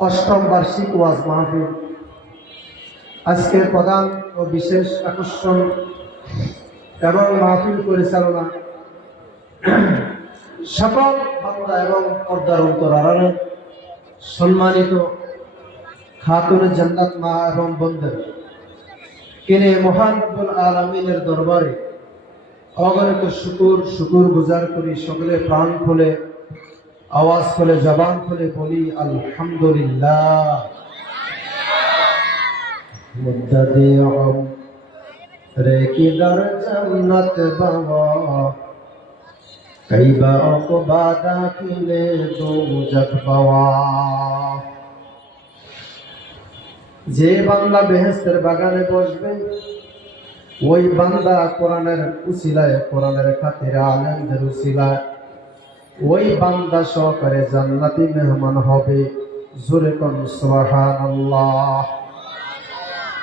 অষ্টম বার্ষিক ওয়াজ মাহফিল। আজকের প্রধান ও বিশেষ আকর্ষণ এবং মাহফিল পরিচালনা সকল বাংলা এবং পর্দার উত্তর আড়ালে সম্মানিত খাতুন জান্নাত মা এবং বন্ধের কিনে মহান রব্বুল আলমিনের দরবারে অগণিত শুকুর শুকুর গুজার করি সকলে প্রাণ খুলে আওয়াজ খুলে, জবান খুলে বলি, আলহামদুলিল্লাহ। যে বান্দা বেহেস্তের বাগানে বসবে, ওই বান্দা কোরআনের উসিলায়, কোরআনের খাতিরে আলেমদের উসিলায়। ওই বান্দা সহকারে জান্নাতি মেহমান হবে। জোরে কোন, সুবহানাল্লাহ।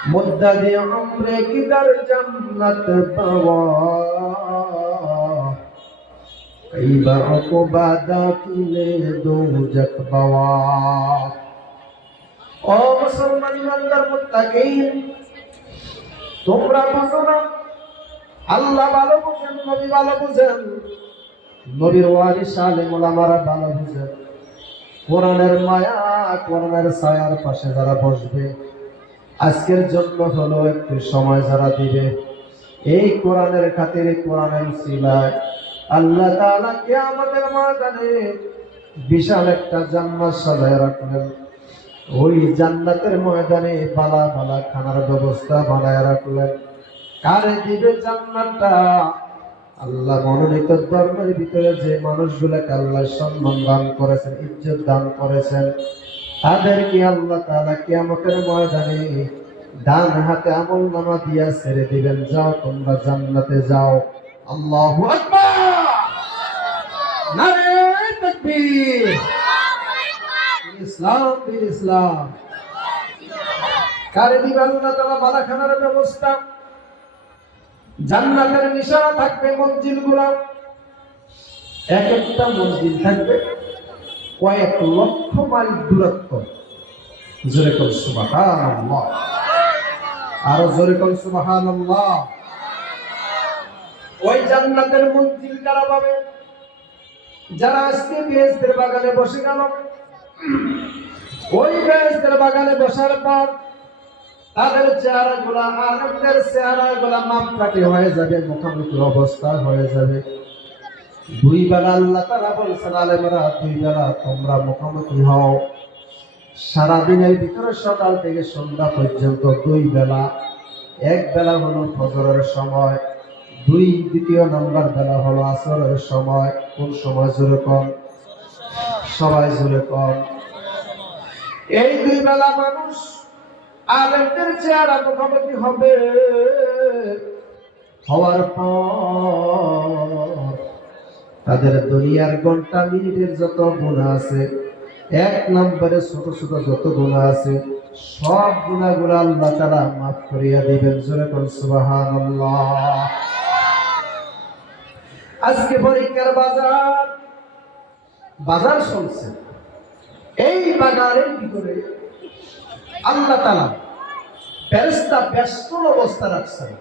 মুদ্দাদি আমরে কি দর জান্নাত পাওয়া। কইবা অকবা দাখিলে দোজখ বাওয়া ও মুসলমান ইমানদার তোমরা বুঝো না। আল্লাহ ভালো বুঝেন, নবী ভালো বুঝেন। নবীর ওয়ারিস সালে ওলামারা ভালো বুঝেন কোরআনের মায়া, কোরআনের ছায়ার পাশে যারা বসবে, আজকের জন্য হলো একটু সময় যারা দিবে। এই কোরআনের খাতিরে কোরআনের সিলায় আল্লাহ তাআলা কিয়ামতের ময়দানে বিশাল একটা জান্নাত সাজায় রাখলেন ওই জান্নাতের ময়দানে বালা বালা খানার ব্যবস্থা বানায় রাখলেন কারে দিবে জান্নাতটা? আল্লাহ মনোনীত ধর্মের ভিতরে যে মানুষগুলোকে আল্লাহ সম্মান দান করেছেন, ইজ্জত দান করেছেন, তাদেরকে আল্লাহ তাআলা কিয়ামতের ময়দানে ডান হাতে আমল নামা দিয়া ছেড়ে দিবেন। যাও, তোমরা জান্নাতে যাও। আল্লাহু ইসলাম ইসলাম। কারে দিবে আল্লাহ তাআলা? বালাখানার ব্যবস্থা। জান্নাতের নিশানা থাকবে মসজিদগুলা। এক একটা মসজিদ থাকবে কয়েক লক্ষ মাইল দূরত্ব। জোরে কর, সুবহানাল্লাহ। আরও জোরে কর, সুবহানাল্লাহ। ওই জান্নাতের মসজিদ কারা পাবে? যারা আজকে বেহেশতের বাগানে বসে গেল। ওই বেহেশতের বাগানে বসার পর তাদের চেহারা গুলা আনন্দের চেহারা গুলা মাপকাঠি হয়ে যাবে মুখোমুখি অবস্থা হয়ে যাবে। দুই বেলা আল্লাহ তারা বলছেন আলেমরা দুই বেলা তোমরা মুখোমুখি হও। সারাদিনের ভিতরে সকাল থেকে সন্ধ্যা পর্যন্ত দুই বেলা। এক বেলা হলো ফজরের সময়, দুই দ্বিতীয় নম্বর বেলা হলো আসরের সময়। কোন সময় জোরে কম সবাই জোরে কম এই দুই বেলা মানুষ আলেমদের চেহারা মুখোমুখি হবে। হওয়ার পর তাদের দুনিয়ার ঘণ্টা মিনিটের যত গুণা আছে, এক নম্বরে ছোট ছোট যত গুণা আছে, সব গুণাগুলো আল্লাহ তারা মাফ করিয়া দিবেন। জোরে কোন সুবহানাল্লাহ। আজকে পরীক্ষার বাজার বাজার চলছে। এই বাজারের ভিতরে আল্লাহ তালা ফেরেস্তা ব্যস্ত অবস্থা রাখছেন।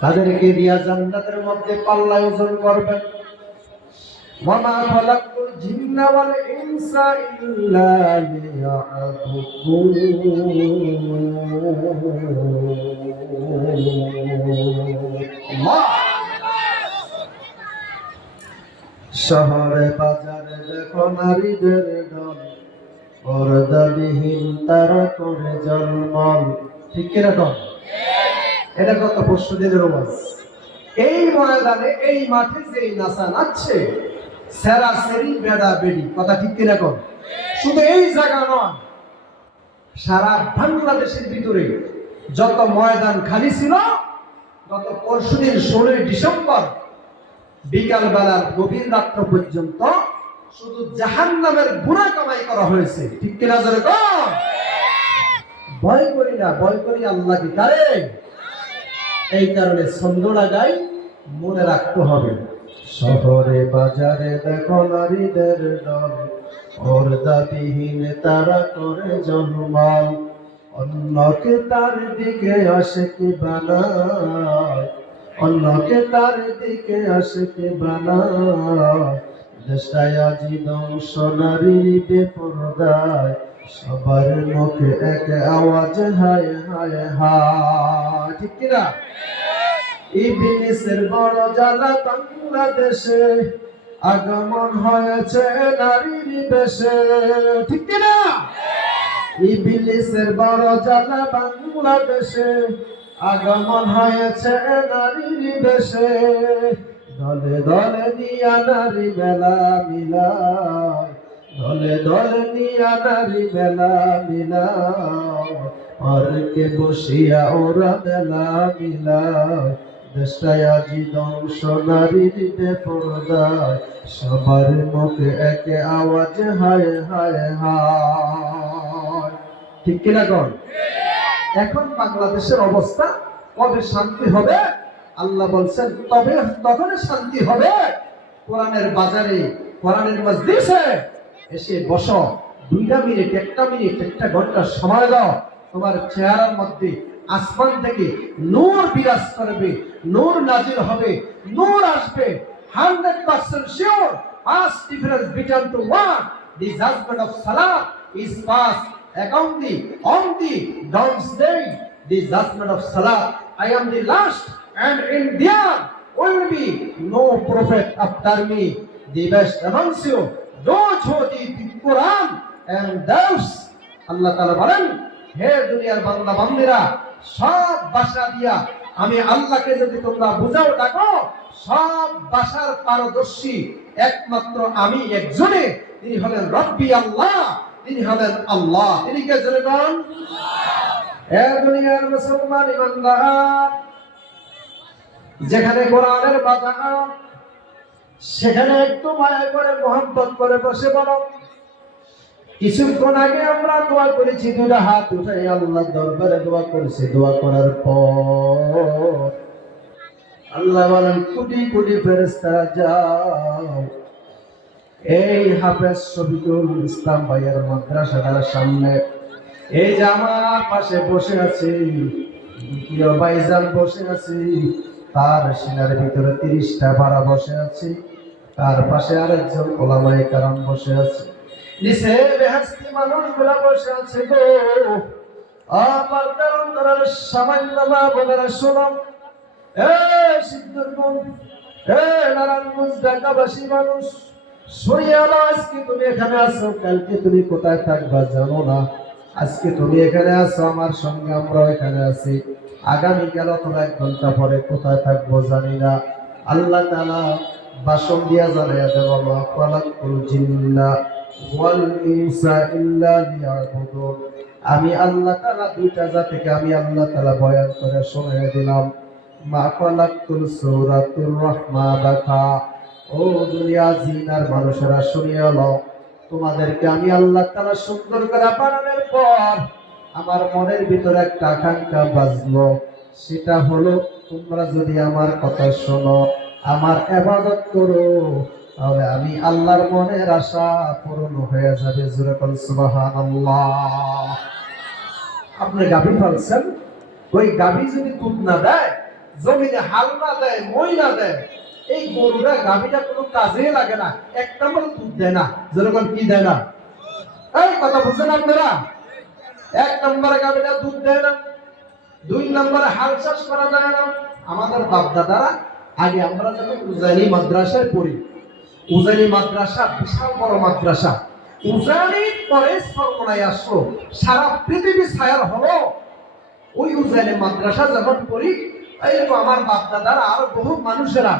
তাদেরকে দিয়া জান্নাতের মধ্যে পাল্লায় ওজন করবেন। শহরে বাজারে দেখো নারীদের দল তারা করে জন্মল ঠিক কীরকম এটা কত পরশু দিনের এই ময়দানে, এই মাঠে যে নাচা নাচছে, সেরা সেরি, বেড়া বেড়ি। কথা ঠিক কীরকম শুধু এই জায়গা নয়, সারা বাংলাদেশের ভিতরে যত ময়দান খালি ছিল গত পরশু দিন ষোলোই ডিসেম্বর বিকাল বেলার গভীর রাত্র পর্যন্ত শুধু জাহান নামের গুণা কামাই করা হয়েছে। ঠিক কিনা জোরে? ভয় করি না, ভয় করি আল্লাহ কি তারে এই কারণে ছন্দটা গাই, মনে রাখতে হবে। শহরে, বাজারে দেখো নারীদের দল। পর্দাবিহীন তারা করে জন্মাল অন্যকে তার দিকে আসে কি বানায়। অন্যকে তার দিকে আসে কি বানায়। দেশটায় আজি ধ্বংস বেপরদায়, সবার মুখে এক আওয়াজ, হায় হায় হায়। ঠিক কিনা? ইবলিসের বড় জ্বালা বাংলাদেশে, আগমন হয়েছে নারীর বেশে। ঠিক কিনা? ইবলিসের বড় জ্বালা বাংলাদেশে আগমন হয়েছে নারীর বেশে। দলে দলে নিয়া নারী মেলা মিলায়। দলে দলে নিয়া নারী মেলা মিলায়। পার্কে বসিয়া ওরা মেলা মিলায়। দেশটায় আজি ধ্বংস, নারীর বেপরদায়। সবার মুখে একে আওয়াজ, হায় হায় হায়। ঠিক কিনা কর এখন বাংলাদেশের অবস্থা কবে শান্তি হবে? আল্লাহ বলছেন তবে তখনই শান্তি হবে। কোরআনের বাজারে কোরআনের মসজিদে এসে বসো। দুইটা মিনিট একটা মিনিট একটা ঘণ্টা সময় দাও। তোমার চেহারার মধ্যে আসমান থেকে নূর বিরাজ করবে। নূর নাজির হবে নূর আসবে। Hundred percent sure First difference between two one, the judgment of Salah is passed upon the on the judgment of Salah. I am the last, and in there will be no prophet after me. The best amongst you, those who the Quran and those Allah তাআলা বলেন হে দুনিয়ার বান্দা বান্দিরা সব বাসা দিয়া আমি আল্লাহকে যদি তোমরা বুঝাও ডাকো সব বাসার পারদর্শী একমাত্র আমি একজনে তিনি হলেন রব্বি আল্লাহ তিনি হলেন আল্লাহ। তিনি কে জনগণ দুনিয়ার মুসলমান ইমানদার। যেখানে কোরআনের বাজার সেখানে একটু মায়া করে মোহাম্মত করে বসে বলো কিছুক্ষণ আগে আমরা দোয়া করেছি দুটা হাত উঠাই, আল্লাহ দরবারে দোয়া করেছি, দোয়া করার পর। আল্লাহ বলেন, কোটি কোটি ফেরেস্তারা যাও। এই হাফেজ শফিকুল ইসলাম ভাইয়ের মাদ্রাসাটার সামনে। এই যে আমার পাশে বসে আছে, দ্বিতীয় ভাইজান বসে আছে, তার সিনার ভিতরে তিরিশটা ভাড়া বসে আছে, তার পাশে আরেকজন ওলামাই কারাম বসে আছে। নিচে বেহাস্তি মানুষগুলা বসে আছে গো। আমার কারণ তারা সামান্য মা বোনেরা, শোনো। এ সিদ্ধুরগঞ্জ, এ নারায়ণগঞ্জ ঢাকাবাসী মানুষ আজকে তুমি এখানে কালকে তুমি কোথায় থাকবা না। আজকে তুমি এখানে আমার সঙ্গে আমরা এখানে আছি। আগামী গেল অথবা এক ঘণ্টা কোথায় থাকব জানি না। আল্লাহ তালা আমি আল্লাহ দুইটা জাতিকে আমি আল্লাহ তাআলা বয়ান করে শোনায় দিলাম। মা খালাকুল সূরাতুর রহমা দেখা ও দুনিয়া জিনার মানুষেরা শুনিয়ে লও তোমাদেরকে আমি আল্লাহ তাআলা সুন্দর করে বানানোর পর আমার মনের ভিতরে একটা আকাঙ্ক্ষা বাজলো। সেটা হলো, তোমরা যদি আমার কথা শোনো, আমার এবাদত করো, তাহলে আমি আল্লাহর মনের আশা পূরণ হয়ে যাবে। জুরাকল সুবহানাল্লাহ। আপনি গাভী ফালছেন? ওই গাভী যদি দুধ না দেয়, জমিনে হাল না দেয়, মই না দেয় এই গরুটা গাভীটা কোনো কাজে লাগে না। এক নম্বর দুধ দেয় না, যেরকম কি দেয় না। এই কথা বুঝছেন আপনারা? এক নম্বরে গাভীটা দুধ দেয় না, দুই নম্বরে হাল চাষ করা যায় না। আমাদের বাপ দাদারা আগে আমরা যখন উজানি মাদ্রাসায় পড়ি। উজানি মাদ্রাসা, বিশাল বড় মাদ্রাসা। উজানি পরে সর্বনায় আসলো। সারা পৃথিবী ছায়ার হলো। ওই উজানি মাদ্রাসা যখন পড়ি এইরকম আমার বাপ দাদারা আরও বহু মানুষেরা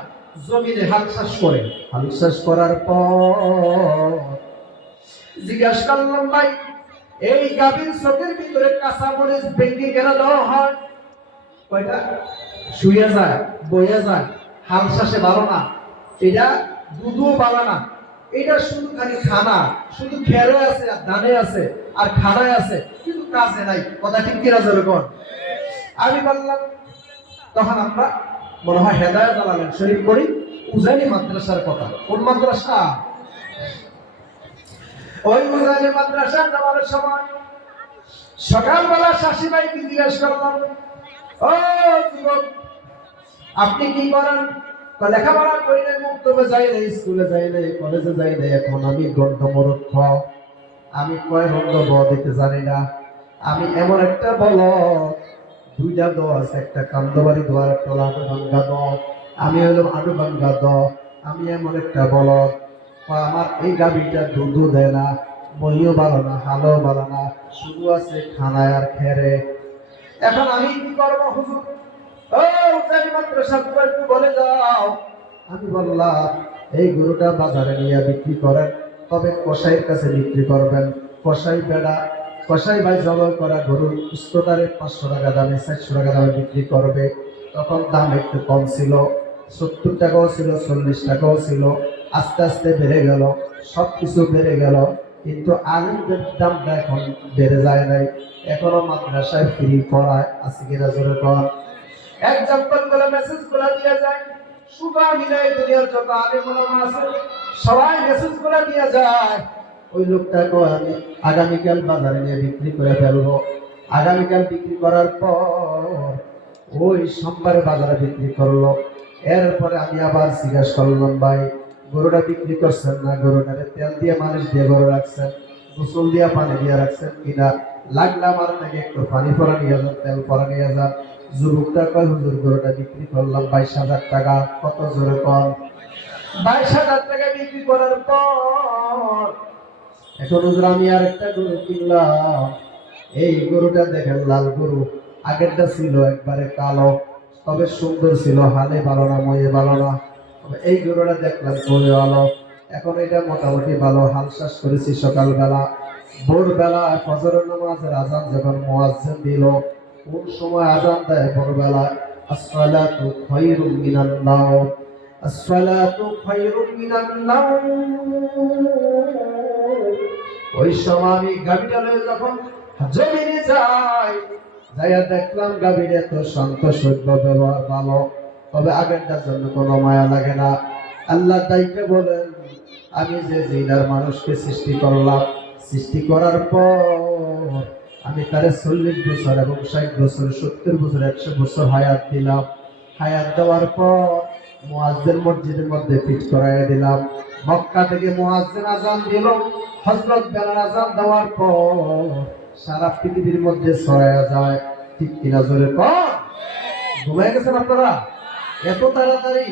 জমিনে হাল চাষ করে। হাল চাষ করার পর জিজ্ঞাসা করলাম, ভাই, এই গাভীর চোখের ভিতরে কাঁচা মরিচ ভেঙে কেন দেওয়া হয়? কয়টা? শুয়ে যায় বয়ে যায়। হাল চাষে ভালো না। এটা দুধও ভালো না। এটা শুধু খালি খানা। শুধু খেরে আছে আর দানে আছে আর খানায় আছে, কিন্তু কাজে নাই। কথা ঠিক কিনা যেরকম আমি বললাম, তখন আমরা মনে হয় হেদায়ত আলালেন শরীফ করি উজানি মাদ্রাসার কথা। কোন মাদ্রাসা? ওই উজানি মাদ্রাসা যাওয়ার সময় সকালবেলা শাশি ভাইকে জিজ্ঞেস করলাম, ও যুবক, আপনি কি করেন? লেখাপড়া করি মুক্তবে যাই নাই, স্কুলে যাই নাই, কলেজে যাই নাই, এখন আমি গণ্ড মূর্খ আমি কয় রঙ্গ ব দিতে জানি না। আমি এমন একটা বল দুইটা দ আছে, একটা কান্দবাড়ি দোয়ার একটা হলো আনুভাঙ্গা দ আমি হলাম আনুভাঙ্গা দ আমি এমন একটা বল আমার এই গাভীটা দুধও দেয় না, মহিও ভালো না, হালও ভালো না, শুধু আছে খানায় আর খেরে। এখন আমি কি করব হুজুর? একটু বলে আমি বললাম, এই গরুটা বাজারে নিয়ে বিক্রি করেন, তবে কসাইয়ের কাছে বিক্রি করবেন। কসাই বেড়া কসাই ভাই জবাই করা গরুর উচ্চতারে পাঁচশো টাকা দামে, চারশো টাকা দামে বিক্রি করবে। তখন দাম একটু কম ছিল, সত্তর টাকাও ছিল, চল্লিশ টাকাও ছিল, আস্তে আস্তে বেড়ে গেল সব কিছু বেড়ে গেল, কিন্তু আনন্দের দামটা এখন বেড়ে যায় নাই। এখনও মাদ্রাসায় ফ্রি পড়ায় কিনা জোরে কর এক্সাম্পল করে মেসেজ করে দিয়ে যায়। সুগা মিলাই দুনিয়ার যত আছে, সবাই মেসেজ করে দিয়ে যায়। ওই লোকটাকে আমি আগামীকাল বাজারে নিয়ে বিক্রি করে ফেলব। আগামীকাল বিক্রি করার পর ওই সোমবারে বাজারে বিক্রি করল। এরপরে আমি আবার জিজ্ঞাসা করলাম, ভাই, গরুটা বিক্রি করছেন না? গরুটারে তেল দিয়ে মালিশ দিয়ে গরু রাখছেন, গোসল দিয়া পানি দিয়ে রাখছেন কিনা? লাগলে আমার নাকি একটু পানি পরা নিয়ে যান, তেল পরা নিয়ে যান। যুবকটা কয়, হুজুর, গরুটা বিক্রি করলাম বাইশ হাজার টাকা। কত জোরে কম বাইশ হাজার টাকা বিক্রি করার পর এখন হুজুর, আমি আর একটা গরু কিনলাম। এই গরুটা দেখেন, লাল গরু। আগেরটা ছিল একবারে কালো, তবে সুন্দর ছিল, হালে ভালো না, ময়ে ভালো না। তবে এই গরুটা দেখলাম খুবই ভালো এখন এটা মোটামুটি ভালো, হাল চাষ করেছি সকালবেলা। ভোরবেলা ফজর নামাজের আজান যখন মোয়াজ্জেন দিল, কোন সময় আজান দেয়? ভোরবেলা আসসালাতু খায়রুম মিনান নাওম আসসালাতু খায়রুম মিনান নাওম ওই সময় আমি গাড়িটা যখন জমিনে যাই, যাইয়া দেখলাম গাভীর এত শান্ত সভ্য ব্যবহার ভালো। তবে আগেরটার জন্য কোনো মায়া লাগে না। আল্লাহ দায়িত্বে বলেন, আমি যে জিনার মানুষকে সৃষ্টি করলাম, সৃষ্টি করার পর আমি তারে চল্লিশ বছর এবং ষাট বছর, সত্তর বছর, একশো বছর হায়াত দিলাম। হায়াত দেওয়ার পর মুয়াজ্জের মসজিদের মধ্যে ফিট করাইয়া দিলাম। মক্কা থেকে মুয়াজ্জের আজান দিল। হজরত বেলার আজান দেওয়ার পর সারা পৃথিবীর মধ্যে ছড়াইয়া যায়। ঠিক কিনা জোরে কম ঘুমাই গেছেন আপনারা? এত তাড়াতাড়ি?